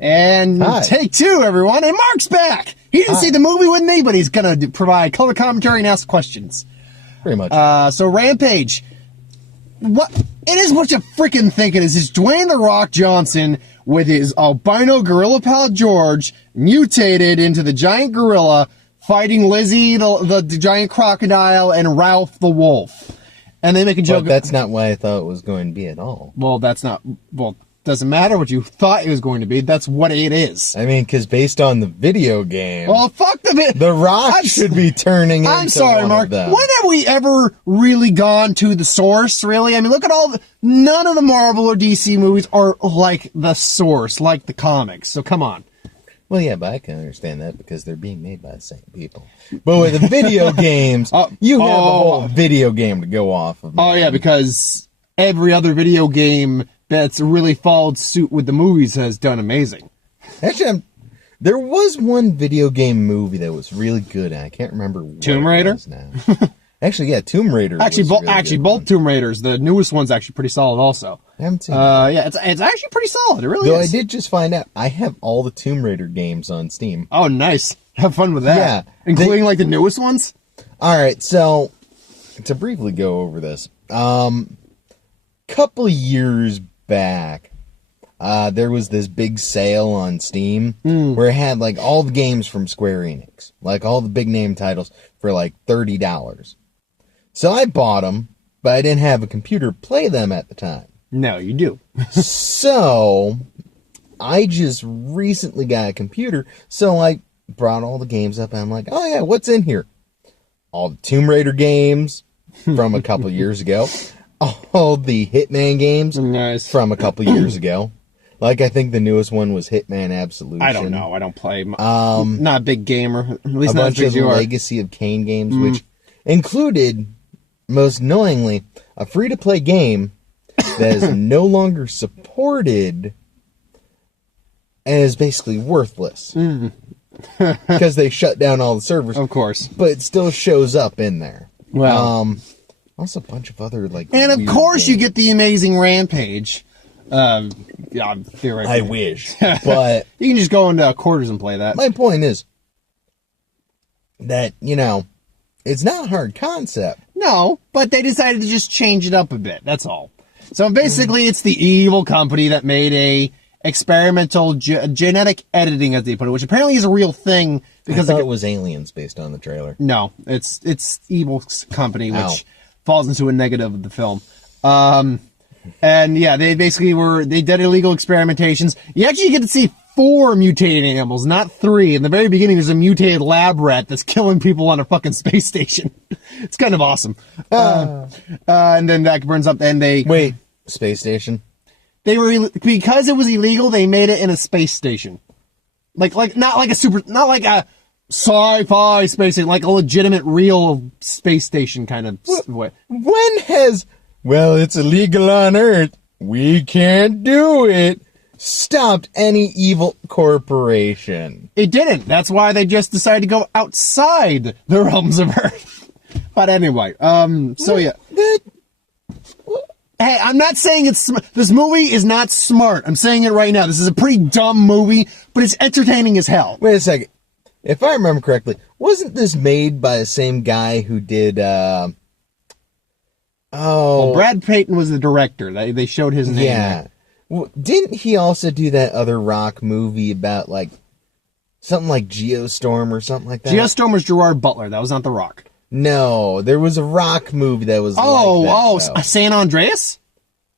And Hi. take two, everyone. And Mark's back. He didn't see the movie with me, but he's going to provide color commentary and ask questions. Pretty much. So Rampage. What it is what you freaking think it is. It's Dwayne "The Rock" Johnson with his albino gorilla pal George mutated into the giant gorilla fighting Lizzie, the giant crocodile, and Ralph the wolf. And they make a joke. But that's not why I thought it was going to be at all. Well, that's not... Well, doesn't matter what you thought it was going to be. That's what it is. I mean, because based on the video game... Well, fuck the video... The Rock should be turning into I'm sorry, one Mark. of them. When have we ever really gone to the source, really? I mean, look at all the... None of the Marvel or DC movies are like the source, like the comics. So, come on. Well, yeah, but I can understand that because they're being made by the same people. But with the video games, you have a whole video game to go off of. Man. Oh, yeah, because every other video game that's really followed suit with the movies has done amazing. Actually, there was one video game movie that was really good, and I can't remember what Tomb Raider? it was now. Actually, yeah, Tomb Raider. Actually, was really good both one. Tomb Raiders. The newest one's actually pretty solid, also. I haven't seen it. Yeah, it's actually pretty solid. It really Though is. I did just find out I have all the Tomb Raider games on Steam. Oh, nice. Have fun with that. Yeah, including like the newest ones. All right, so to briefly go over this, couple years back, there was this big sale on Steam where it had like all the games from Square Enix, like all the big name titles for like $30. So I bought them, but I didn't have a computer to play them at the time. No, you do. So I just recently got a computer, so I brought all the games up and I'm like, oh yeah, what's in here? All the Tomb Raider games from a couple years ago. All the Hitman games from a couple years ago. Like, I think the newest one was Hitman Absolution. I don't know. I don't play. Not a big gamer. At least a not as bunch big of as you are. Legacy of Kain games, which included, most knowingly, a free-to-play game that is no longer supported and is basically worthless. Because they shut down all the servers. Of course. But it still shows up in there. Well. Also a bunch of other, like, and of course games. you get the amazing Rampage. Yeah, theoretically. I wish. But you can just go into quarters and play that. my point is that, you know, it's not a hard concept. No, but they decided to just change it up a bit. That's all. So basically, it's the evil company that made a experimental genetic editing, as they put it, which apparently is a real thing. Because I thought it was aliens based on the trailer. No, it's evil company, which Ow. falls into a negative of the film. And yeah, they basically they did illegal experimentations. You actually get to see 4 mutated animals, not 3. In the very beginning, there's a mutated lab rat that's killing people on a fucking space station. It's kind of awesome. And then that burns up, and Wait, space station? Because it was illegal, they made it in a space station. Not like a sci-fi space station, like a legitimate, real space station kind of way. When has, well, it's illegal on Earth, we can't do it, stopped any evil corporation? It didn't. That's why they just decided to go outside the realms of Earth. But anyway, so yeah. Hey, I'm not saying this movie is not smart. I'm saying it right now. This is a pretty dumb movie, but it's entertaining as hell. Wait a second. If I remember correctly, wasn't this made by the same guy who did, Well, Brad Payton was the director. They showed his name. Yeah. Well, didn't he also do that other Rock movie about, like, something like Geostorm or something like that? Geostorm was Gerard Butler. That was not The Rock. No, there was a Rock movie that was like that, though. San Andreas?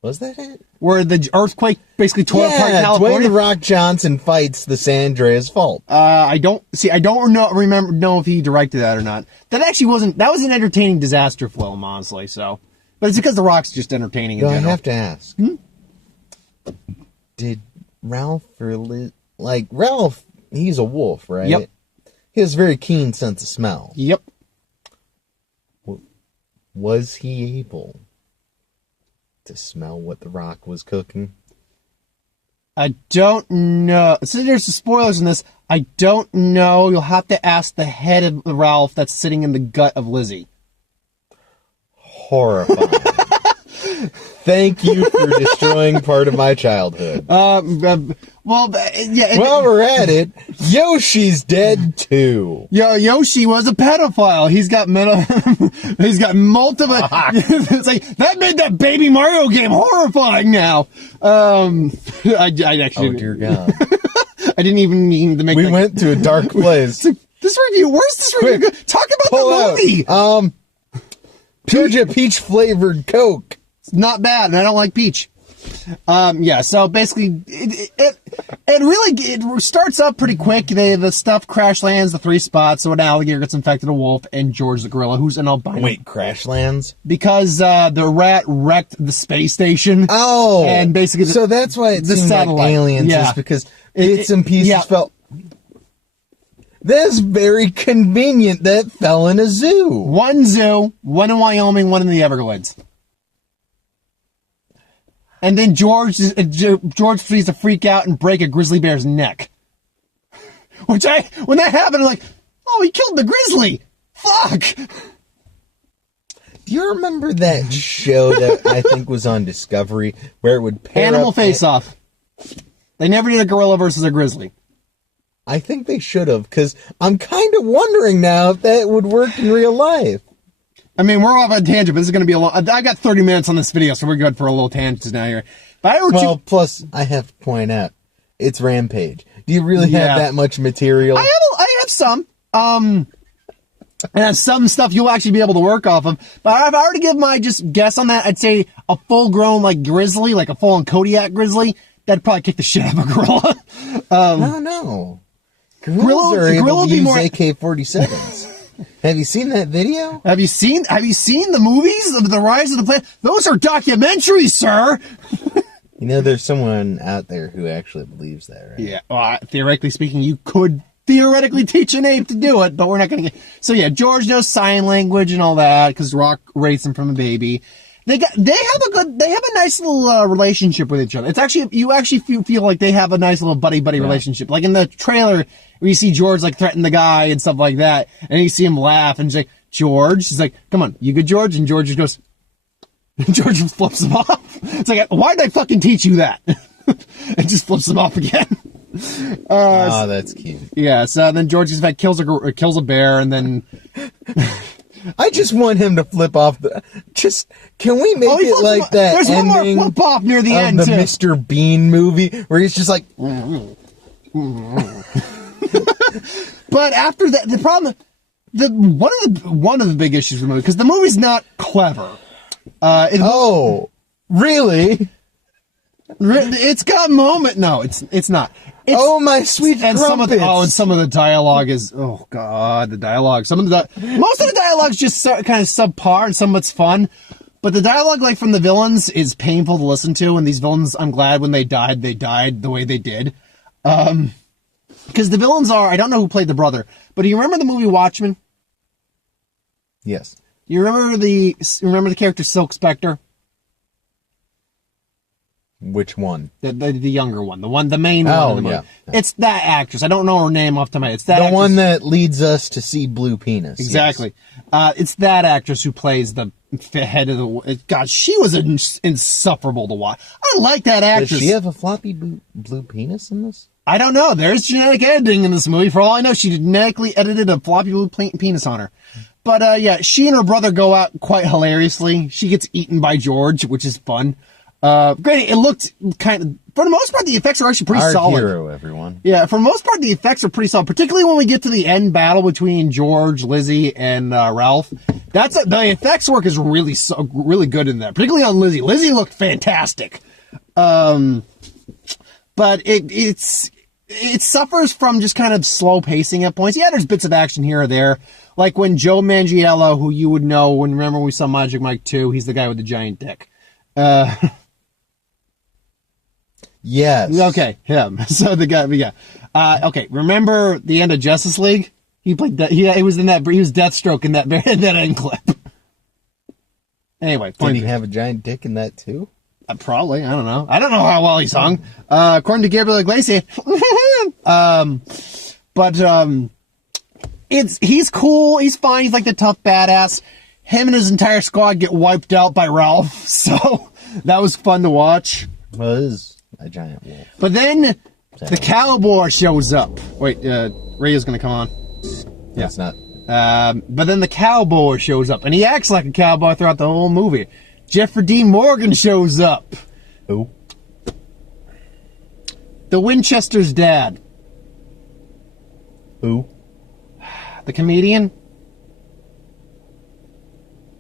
Was that it? Where the earthquake basically tore apart California? Dwayne "The Rock" Johnson fights the San Andreas Fault. I don't know if he directed that or not. That was an entertaining disaster film, honestly, so. But it's because The Rock's just entertaining in No, I general. have to ask. Did Ralph Ralph, he's a wolf, right? Yep. He has a very keen sense of smell. Yep. Was he able to smell what The Rock was cooking? I don't know. So there's some spoilers in this. I don't know. You'll have to ask the head of Ralph that's sitting in the gut of Lizzie. Horrifying. Thank you for destroying part of my childhood. Well, yeah. While we're at it, Yoshi's dead too. Yoshi was a pedophile. He's got he's got multiple. It's like that made that Baby Mario game horrifying. Now, I actually. Oh dear God! I didn't even mean to make. We went to a dark place. This review. Where's this review? Talk about the movie. Georgia peach flavored Coke. It's not bad, and I don't like peach. Yeah, so basically, it starts up pretty quick. The stuff crash lands the 3 spots, so an alligator gets infected, a wolf, and George the gorilla, who's an albino. Wait, crash lands? Because the rat wrecked the space station. Oh, and basically, so that's why it seemed satellite. like aliens, is because bits and pieces fell. That's very convenient. That fell in a zoo. One zoo, one in Wyoming, one in the Everglades. And then George proceeds to freak out and break a grizzly bear's neck. When that happened, I'm like, oh, he killed the grizzly. Fuck. Do you remember that show that I think was on Discovery where it would pair Animal up Face Off? They never did a gorilla versus a grizzly. I think they should have, because I'm kind of wondering now if that would work in real life. I mean, we're off on a tangent, but this is going to be a long... I got 30 minutes on this video, so we're good for a little tangent now here. But plus, I have to point out, it's Rampage. Do you really have that much material? I have some. And have some stuff you'll actually be able to work off of. But if I were to give my just guess on that, I'd say a full-grown, like, grizzly, like a full-on Kodiak grizzly, that'd probably kick the shit out of a gorilla. No. Gorillas are able to use AK-47s. Have you seen that video? Have you seen the movies of the Rise of the Planet? Those are documentaries, sir. You know, there's someone out there who actually believes that, right? Yeah. Well, theoretically speaking, you could theoretically teach an ape to do it, but we're not going to get... So yeah, George knows sign language and all that because Rock raised him from a baby. They have a nice little relationship with each other. It's actually, you actually feel like they have a nice little buddy relationship. Like in the trailer, where you see George like threaten the guy and stuff like that, and you see him laugh and he's like, George, he's like, come on, you good, George? And George just goes, George just flips him off. It's like, why did I fucking teach you that? And just flips him off again. Oh, that's cute. Yeah. So then George in fact kills a bear, and then. I just want him to flip off can we make it like that? There's one more flip off near the end, of the too. Mr. Bean movie where he's just like. But after that, the problem, one of the big issues with the movie, because the movie's not clever. Really? It's got a moment. No, it's not. My sweet crumpets. Some of the dialogue is, oh god, the dialogue. Most of the dialogue's just kind of subpar, and some of it's fun. But the dialogue, like from the villains, is painful to listen to. And these villains, I'm glad when they died the way they did. Because the villains I don't know who played the brother, but do you remember the movie Watchmen? Yes. You remember the character Silk Spectre? Which one? The younger one, the main one. In the movie. Yeah. It's that actress. I don't know her name off the top of my head. It's that the actress. one that leads us to see Blue Penis. Exactly. Yes. It's that actress who plays the head of the. God, she was insufferable to watch. I like that actress. Does she have a floppy blue penis in this? I don't know. There's genetic editing in this movie. For all I know, she genetically edited a floppy blue penis on her. But yeah, she and her brother go out quite hilariously. She gets eaten by George, which is fun. Great. It looked kind of, for the most part, the effects are actually pretty solid. Our hero, everyone. Yeah, for the most part, the effects are pretty solid, particularly when we get to the end battle between George, Lizzie, and Ralph. The effects work is really good in that, particularly on Lizzie. Lizzie looked fantastic. But it suffers from just kind of slow pacing at points. Yeah, there's bits of action here or there. Like when Joe Manganiello, who you would know remember when we saw Magic Mike 2, he's the guy with the giant dick. Yes. Okay, him. So the guy, yeah. Okay, remember the end of Justice League? He played. He was in that. He was Deathstroke in that end clip. Anyway, did he have a giant dick in that too? Probably. I don't know. I don't know how well he sung. According to Gabriel Iglesias. He's cool. He's fine. He's like the tough badass. him and his entire squad get wiped out by Ralph. So that was fun to watch. Well, it is a giant wolf. But then the cowboy shows up. Wait, Radio's gonna come on. Yeah, it's not. But then the cowboy shows up, and he acts like a cowboy throughout the whole movie. Jeffrey Dean Morgan shows up. Who? The Winchester's dad. Who? The comedian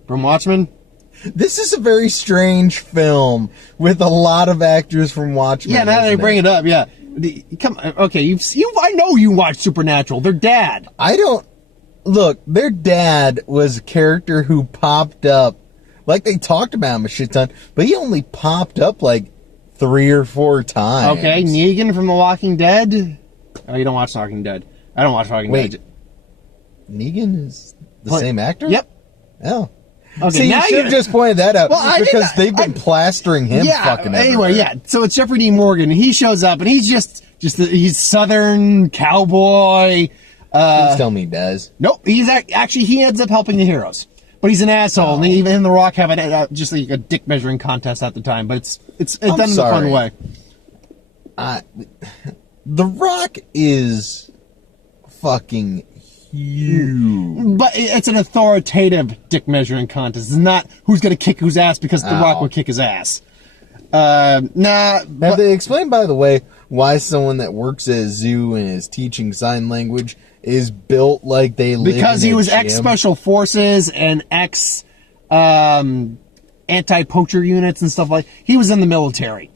from Watchmen. This is a very strange film with a lot of actors from Watchmen. Yeah, now that I bring it up, yeah. Okay, I know you watch Supernatural. Their dad. I don't... Look, their dad was a character who popped up. Like, they talked about him a shit ton, but he only popped up, like, 3 or 4 times. Okay, Negan from The Walking Dead. Oh, you don't watch The Walking Dead. I don't watch The Walking Dead. Negan is the same actor? Yep. Oh. Okay, see, you should have just pointed that out, because they've been plastering him fucking everywhere. Anyway, yeah, so it's Jeffrey Dean Morgan, and he shows up, and he's he's Southern cowboy. Please tell me he does. Nope, he's actually, he ends up helping the heroes. But he's an asshole, and even in The Rock have just like a dick measuring contest at the time, but it's done in a fun way. The Rock is fucking huge. But it's an authoritative dick measuring contest. It's not who's going to kick whose ass because The Rock would kick his ass. Have they explained, by the way, why someone that works at a zoo and is teaching sign language is built like they live because in he was gym? ex-special forces and anti-poacher units and stuff like that. He was in the military.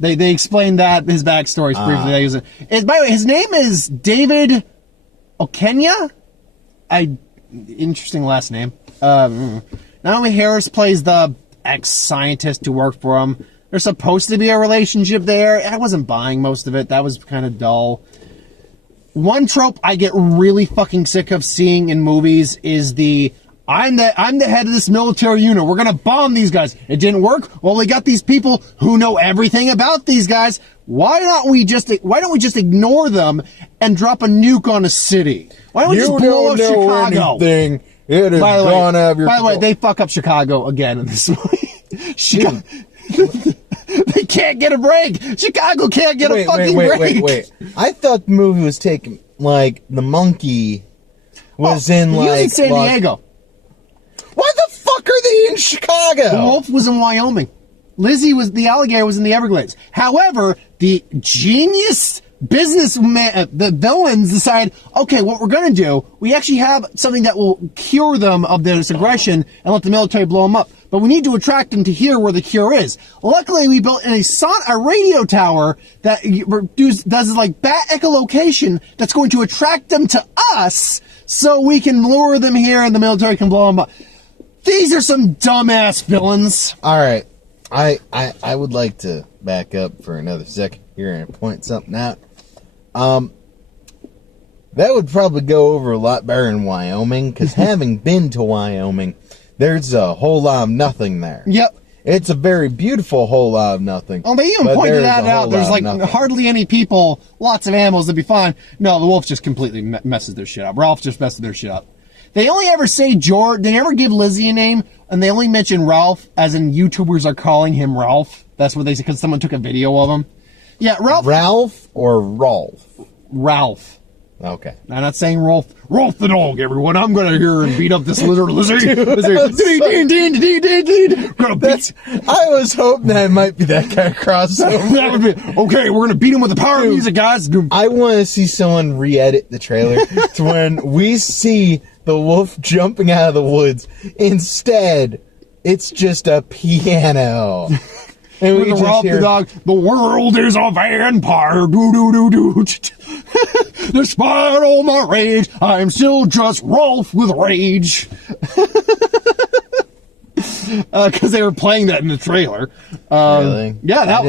They explained that, his backstory briefly. By the way, his name is David Okenya? Interesting last name. Naomi Harris plays the ex-scientist who worked for him. There's supposed to be a relationship there. I wasn't buying most of it. That was kind of dull. One trope I get really fucking sick of seeing in movies is I'm the head of this military unit. We're gonna bomb these guys. It didn't work. Well, we got these people who know everything about these guys. Why don't we just ignore them and drop a nuke on a city? Why don't we just blow up Chicago? Anything. It is gone out of your By the way, they fuck up Chicago again in this movie. They can't get a break. Chicago can't get a fucking break. Wait. I thought the movie was taken, like, the monkey was in, like... He was in San Diego. Why the fuck are they in Chicago? The wolf was in Wyoming. The alligator was in the Everglades. However, the genius businessman, the villains decide, okay, what we're going to do, we actually have something that will cure them of this aggression and let the military blow them up. But we need to attract them to here where the cure is. Luckily, we built a radio tower that does like bat echolocation that's going to attract them to us so we can lure them here and the military can blow them up. These are some dumbass villains. All right. I would like to back up for another second here and point something out. That would probably go over a lot better in Wyoming, because having been to Wyoming, there's a whole lot of nothing there. Yep. It's a very beautiful whole lot of nothing. Oh, they even pointed that out. There's like hardly any people, lots of animals, that'd be fine. No, the wolf just completely messes their shit up. Ralph just messes their shit up. They only ever say George. They never give Lizzie a name, and they only mention Ralph, as in YouTubers are calling him Ralph. That's what they say, because someone took a video of him. Yeah, Ralph. Ralph or Rolf? Ralph. Okay. I'm not saying Rolf. Rolf the dog, everyone. I'm going to hear and beat up this lizard. Lizzie. I was hoping that might be that kind of crossover. That would be, okay, we're going to beat him with the power of music, guys. I want to see someone re-edit the trailer to when we see the wolf jumping out of the woods. Instead, it's just a piano. And we just Ralph the dog, the world is a vampire. Do. Despite all my rage, I'm still just Rolf with rage. Because they were playing that in the trailer. Really? Yeah. The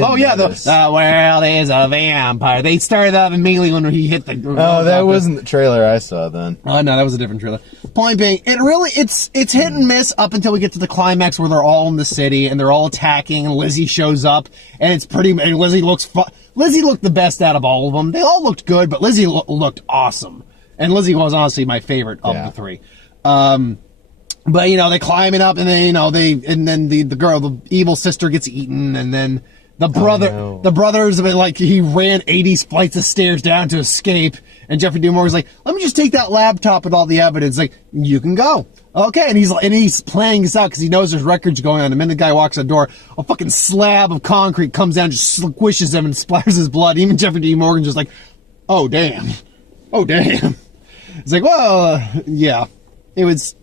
world is a vampire. They started out immediately when he hit the. Oh, that wasn't the trailer I saw then. Oh no, that was a different trailer. Point being, it's hit and miss up until we get to the climax where they're all in the city and they're all attacking and Lizzie shows up and it's pretty. And Lizzie looked the best out of all of them. They all looked good, but Lizzie looked awesome. And Lizzie was honestly my favorite of the three. But, they climb it up, and then, and then the girl, the evil sister gets eaten, and then the brothers, he ran 80 flights of stairs down to escape, and Jeffrey Dean Morgan's like, let me just take that laptop with all the evidence. Like, you can go. Okay, and he's playing this out because he knows there's records going on. The minute the guy walks in the door, a fucking slab of concrete comes down, just squishes him and splatters his blood. Even Jeffrey Dean Morgan's just like, oh, damn. Oh, damn. It's like, well, yeah. It's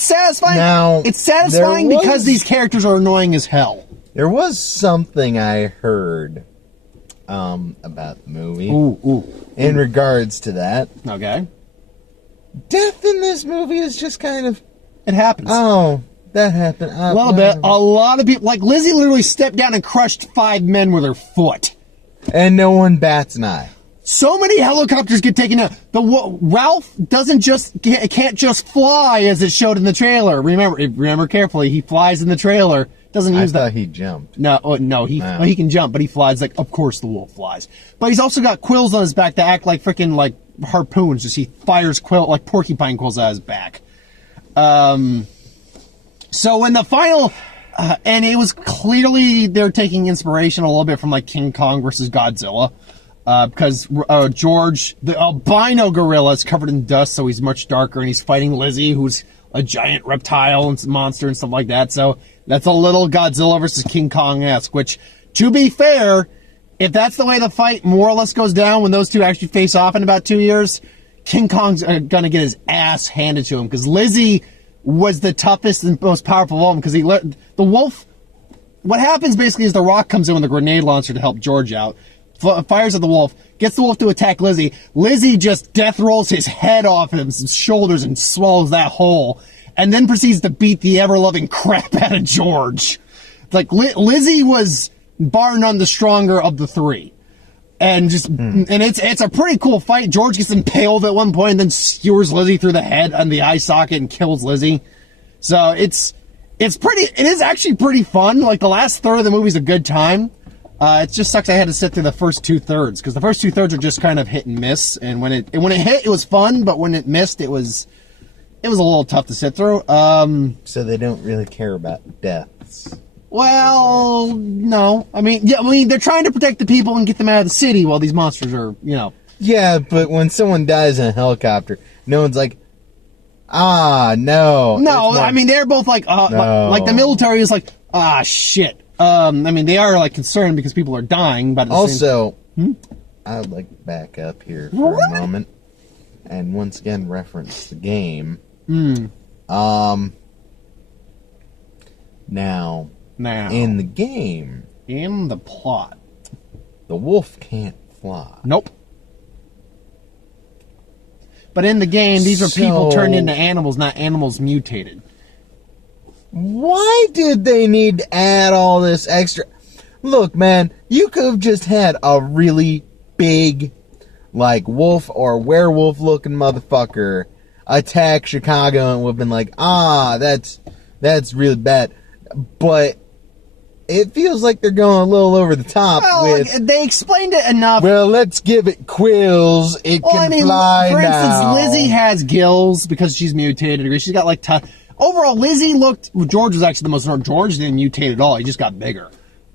satisfying. Now, it's satisfying because these characters are annoying as hell. There was something I heard about the movie in regards to that. Okay. Death in this movie is just kind of... It happens. Oh, that happened. A little bit. A lot of people... Like, Lizzie literally stepped down and crushed 5 men with her foot. And no one bats an eye. So many helicopters get taken out. Ralph can't just fly as it showed in the trailer. Remember carefully. He flies in the trailer. I thought he jumped. No, he can jump, but he flies. Like, of course the wolf flies. But he's also got quills on his back that act like freaking like harpoons. Just he fires like porcupine quills out his back. So in the final, and it was clearly they're taking inspiration a little bit from like King Kong versus Godzilla. Because George, the albino gorilla, is covered in dust, so he's much darker, and he's fighting Lizzie, who's a giant reptile and monster and stuff like that. So that's a little Godzilla versus King Kong-esque, which, to be fair, if that's the way the fight more or less goes down when those two actually face off in about 2 years, King Kong's gonna get his ass handed to him, because Lizzie was the toughest and most powerful of them, because the wolf... What happens basically is the Rock comes in with a grenade launcher to help George out, fires at the wolf, gets the wolf to attack Lizzie. Lizzie just death rolls his head off his shoulders and swallows that whole, and then proceeds to beat the ever-loving crap out of George. Like, Lizzie was bar none the stronger of the three. And and it's a pretty cool fight. George gets impaled at one point and then skewers Lizzie through the head on the eye socket and kills Lizzie. So it is actually pretty fun. Like, the last third of the movie's a good time. It just sucks I had to sit through the first 2/3, because the first 2/3 are just kind of hit and miss. And when it hit, it was fun, but when it missed, it was a little tough to sit through. So they don't really care about deaths. Well, no. I mean, they're trying to protect the people and get them out of the city while these monsters are, Yeah, but when someone dies in a helicopter, no one's like, no. No, I mean, they're both like, no. like the military is like, shit. I mean, they are like concerned because people are dying, but also, I would like to back up here for a moment and once again reference the game. Now, in the game, in the plot, the wolf can't fly. Nope. But in the game, these are people turned into animals, not animals mutated. Why did they need to add all this extra? Look, man, you could have just had a really big, like, wolf or werewolf looking motherfucker attack Chicago and would have been like, that's really bad. But it feels like they're going a little over the top. Well, they explained it enough. Well, let's give it quills. It can fly for instance, now. Lizzie has gills because she's mutated. She's got like overall, Lizzie George was actually the most. George didn't mutate at all. He just got bigger.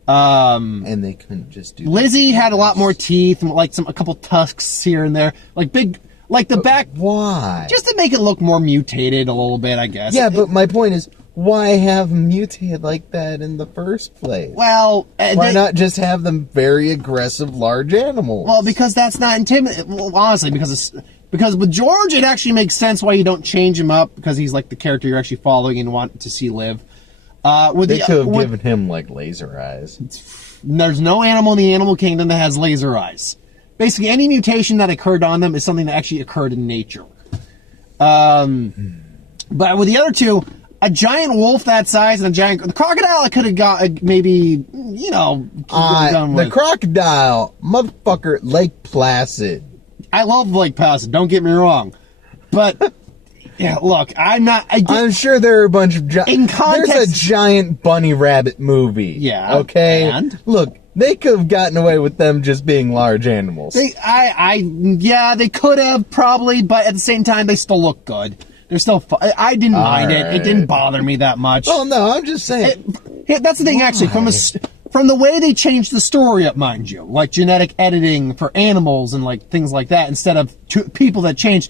And they couldn't just do. Lizzie had a lot more teeth and like a couple tusks here and there, like big, like the back. Why? Just to make it look more mutated a little bit, I guess. Yeah, but my point is, why have them mutated like that in the first place? Well, why not just have them very aggressive, large animals? Well, because that's not intimidating. Well, honestly, because with George, it actually makes sense why you don't change him up, because he's like the character you're actually following and want to see live. They could have given him like laser eyes. There's no animal in the animal kingdom that has laser eyes. Basically, any mutation that occurred on them is something that actually occurred in nature. But with the other two, a giant wolf that size and the crocodile I could have got maybe, done with. The crocodile, motherfucker, Lake Placid. I love Lake Placid, don't get me wrong. But, yeah, look, I'm sure there are a bunch of there's a giant bunny rabbit movie. Yeah. Okay? And? Look, they could have gotten away with them just being large animals. They could have probably, but at the same time, they still look good. They're still I didn't mind it. It right. didn't bother me that much. Oh no, I'm just saying. That's the thing, actually. From the way they changed the story up, mind you, like genetic editing for animals and like things like that, instead of people that changed,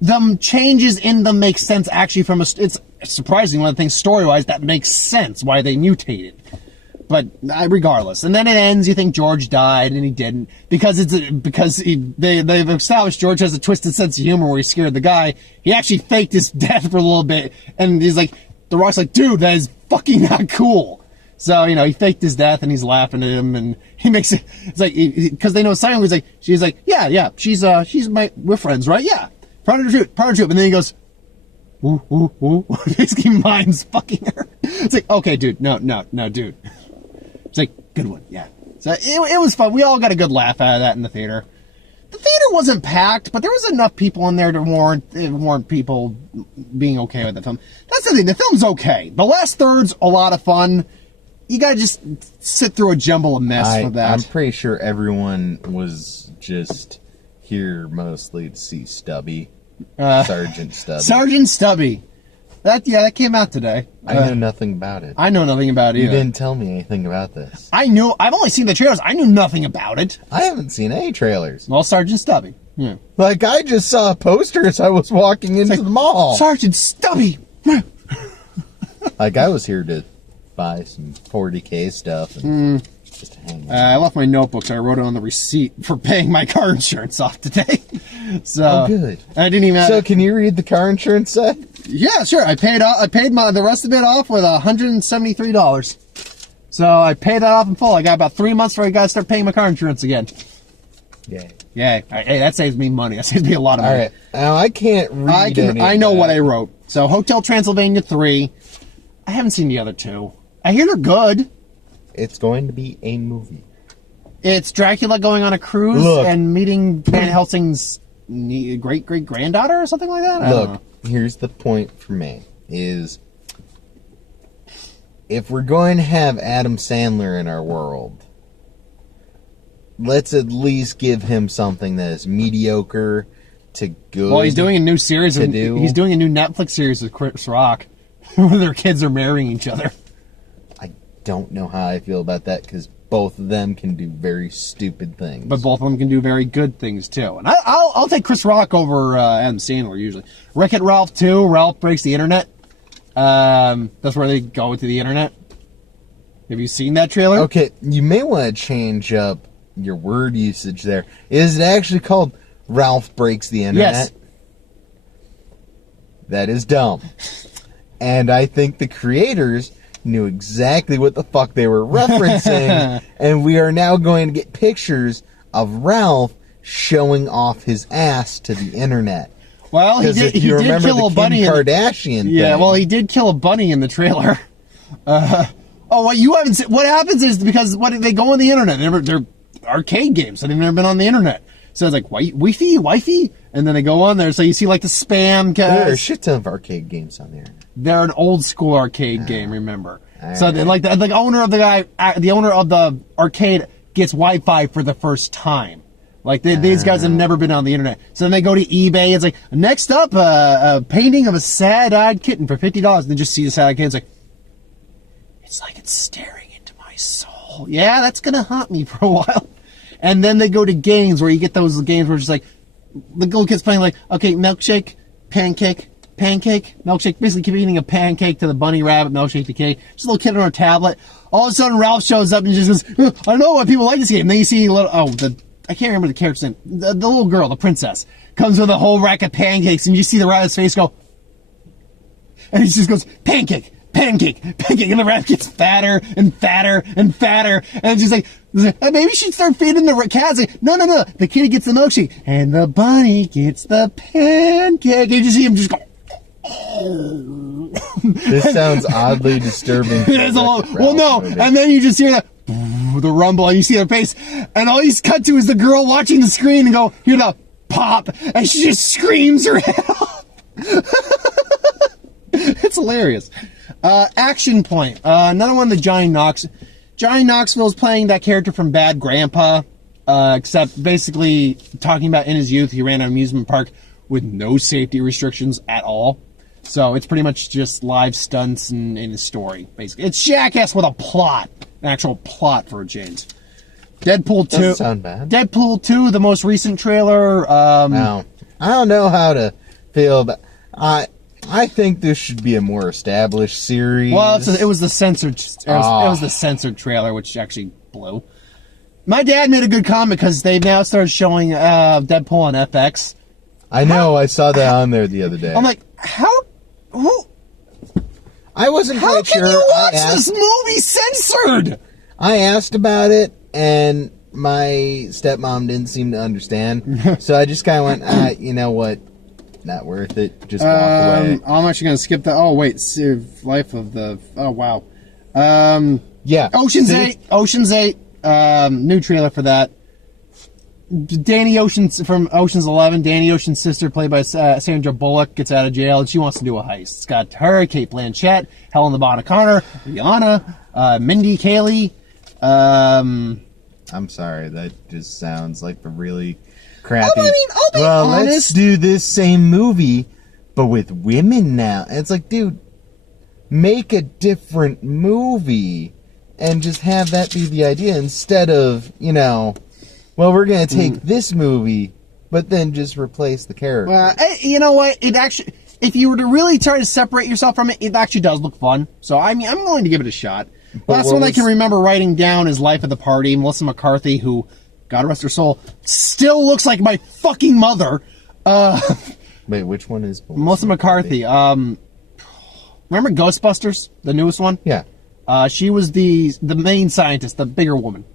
them changes in them make sense actually from it's surprising one of the things story-wise that makes sense why they mutated. But regardless, and then it ends. You think George died, and he didn't because they've established George has a twisted sense of humor where he scared the guy. He actually faked his death for a little bit, and he's like, The Rock's like, dude, that is fucking not cool. So he faked his death, and he's laughing at him, and he makes it. It's like because they know silently. He's like, she's like, yeah, we're friends, right? Yeah, part of the troop, and then he goes, ooh, basically mimes fucking her. It's like, okay, dude, no, dude. It's like, good one, yeah. So it was fun. We all got a good laugh out of that in the theater. The theater wasn't packed, but there was enough people in there to warrant people being okay with the film. That's the thing. The film's okay. The last third's a lot of fun. You gotta just sit through a jumble of mess for that. I'm pretty sure everyone was just here mostly to see Stubby. Sergeant Stubby. Sergeant Stubby. That came out today. I know nothing about it. I know nothing about it either. You didn't tell me anything about this. I've only seen the trailers. I knew nothing about it. I haven't seen any trailers. Well, Sergeant Stubby. Yeah. Like, I just saw a poster as I was walking into the mall. Sergeant Stubby! Like, I was here to buy some 40K stuff and just hang out. I left my notebook, so I wrote it on the receipt for paying my car insurance off today. So, good. I didn't even. So, can you read the car insurance set? Yeah, sure. I paid the rest of it off with $173. So I paid that off in full. I got about 3 months before I got to start paying my car insurance again. Yay. Hey, that saves me money. That saves me a lot of money. All right. Now, I can't read I know what I wrote. So, Hotel Transylvania 3. I haven't seen the other two. I hear they're good. It's going to be a movie. It's Dracula going on a cruise and meeting Van Helsing's great-great-granddaughter or something like that? I don't know. Here's the point for me, is if we're going to have Adam Sandler in our world, let's at least give him something that is mediocre to good. Well, he's doing a new series. He's doing a new Netflix series with Chris Rock, where their kids are marrying each other. I don't know how I feel about that, because both of them can do very stupid things. But both of them can do very good things, too. And I'll take Chris Rock over Adam Sandler, usually. Wreck-It Ralph 2, Ralph Breaks the Internet. That's where they go to the internet. Have you seen that trailer? Okay, you may want to change up your word usage there. Is it actually called Ralph Breaks the Internet? Yes. That is dumb. And I think the creators knew exactly what the fuck they were referencing, and we are now going to get pictures of Ralph showing off his ass to the internet. Well, he did kill a bunny. Kardashian thing. Yeah, well, he did kill a bunny in the trailer. What you haven't seen? What happens is because they go on the internet. They're arcade games, so they've never been on the internet. So it's like wifey, and then they go on there. So you see like the spam. There are a shit ton of arcade games on there. They're an old school arcade game, remember? So right. like the owner of the owner of the arcade gets Wi-Fi for the first time. Like these guys have never been on the internet. So then they go to eBay. It's like, next up, a painting of a sad-eyed kitten for $50. And they just see the sad-eyed kitten. It's like it's staring into my soul. Yeah, that's gonna haunt me for a while. And then they go to games where you get those games where it's just like the little kid's playing like, okay, milkshake, pancake, milkshake. Basically, keep eating a pancake to the bunny rabbit, milkshake to cake. Just a little kid on a tablet. All of a sudden, Ralph shows up and just goes, I don't know why people like this game. And then you see I can't remember the character's name. The little girl, the princess, comes with a whole rack of pancakes, and you see the rabbit's face go, and he just goes, pancake, and the rabbit gets fatter and fatter and fatter, and it's just like, maybe you should start feeding the cats. Like, no, the kitty gets the milkshake, and the bunny gets the pancake. You just see him just go, This sounds oddly disturbing. Well, no, and then you just hear the rumble, and you see their face, and all you cut to is the girl watching the screen and go, hear the pop, and she just screams her head off. It's hilarious. Action Point, another one of the Johnny Knoxville's playing that character from Bad Grandpa, except basically talking about in his youth he ran an amusement park with no safety restrictions at all. So it's pretty much just live stunts and a story, basically. It's Jackass with a plot, an actual plot for a change. Deadpool 2. Doesn't sound bad. Deadpool 2, the most recent trailer. No, I don't know how to feel about. I think this should be a more established series. Well, it was the censored. It was the censored trailer, which actually blew. My dad made a good comment because they've now started showing Deadpool on FX. I know. I saw that on there the other day. I'm like, who? I wasn't How quite can sure. you watch this movie censored? I asked about it, and my stepmom didn't seem to understand. So I just kind of went, you know what? Not worth it. Just walk away. I'm actually going to skip that. Oh, wait. Save Life of the... Oh, wow. Yeah. Ocean's 8. Ocean's 8. New trailer for that. Danny Ocean from Ocean's 11. Danny Ocean's sister, played by Sandra Bullock, gets out of jail, and she wants to do a heist. It's got her, Kate Blanchett, Helena Bonham Carter, Rihanna, Mindy Kaling. I'm sorry. That just sounds like the really crappy... I'll be honest. Let's do this same movie, but with women now. And it's like, dude, make a different movie and just have that be the idea instead of, well, we're going to take this movie, but then just replace the character. You know what? It actually, if you were to really try to separate yourself from it, it actually does look fun. So, I mean, I'm willing to give it a shot. Last one I can remember writing down is Life of the Party. Melissa McCarthy, who, God rest her soul, still looks like my fucking mother. Wait, which one is Melissa McCarthy? Remember Ghostbusters, the newest one? Yeah. She was the main scientist, the bigger woman.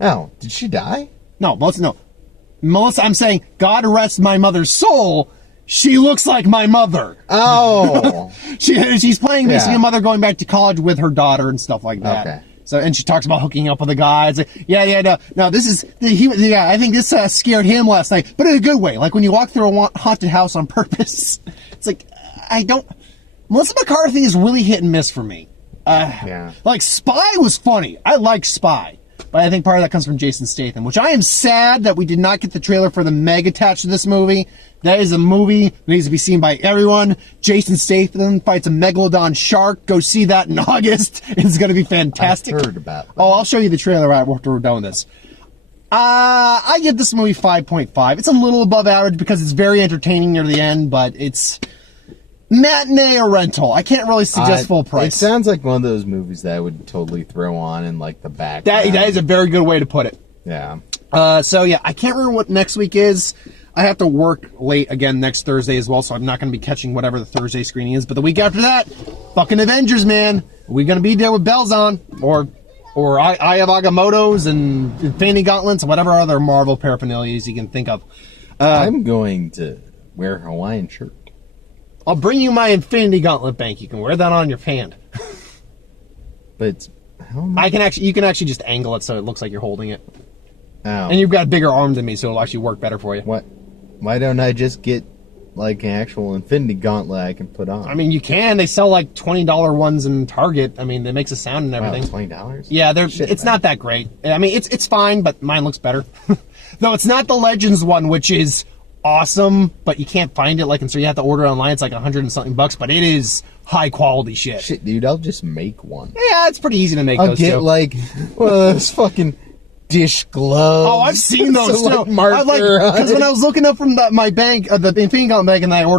Oh, did she die? No, Melissa, I'm saying, God rest my mother's soul. She looks like my mother. Oh. She's playing basically a mother going back to college with her daughter and stuff like that. Okay. So, and she talks about hooking up with a guy. It's like, no, this is, I think this scared him last night, but in a good way. Like when you walk through a haunted house on purpose. It's like, Melissa McCarthy is really hit and miss for me. Like Spy was funny. I like Spy. But I think part of that comes from Jason Statham, which I am sad that we did not get the trailer for the Meg attached to this movie. That is a movie that needs to be seen by everyone. Jason Statham fights a megalodon shark. Go see that in August. It's going to be fantastic. I heard about that. Oh, I'll show you the trailer right after we're done with this. I give this movie 5.5. It's a little above average because it's very entertaining near the end, but it's matinee or rental. I can't really suggest full price. It sounds like one of those movies that I would totally throw on in like the background. That is a very good way to put it. Yeah. So yeah, I can't remember what next week is. I have to work late again next Thursday as well, so I'm not going to be catching whatever the Thursday screening is. But the week after that, fucking Avengers, man. Are we going to be there with bells on? Or Eye of Agamotto's and Infinity Gauntlets and whatever other Marvel paraphernalias you can think of. I'm going to wear a Hawaiian shirt. I'll bring you my Infinity Gauntlet bank. You can wear that on your hand. But it's... You can actually just angle it so it looks like you're holding it. Oh. And you've got bigger arms than me, so it'll actually work better for you. What? Why don't I just get like an actual Infinity Gauntlet I can put on? I mean, you can. They sell like $20 ones in Target. I mean, it makes a sound and everything. Wow, $20? Yeah, it's not that great. I mean, it's fine, but mine looks better. No, it's not the Legends one, which is awesome, but you can't find it. So you have to order it online. It's like $100 and something bucks, but it is high quality shit. Shit, dude, I'll just make one. Yeah, it's pretty easy to make. I'll get like one of those fucking dish gloves. Oh, I've seen those too. Because when I was looking up from my bank, the Infinity Gauntlet bank, and I ordered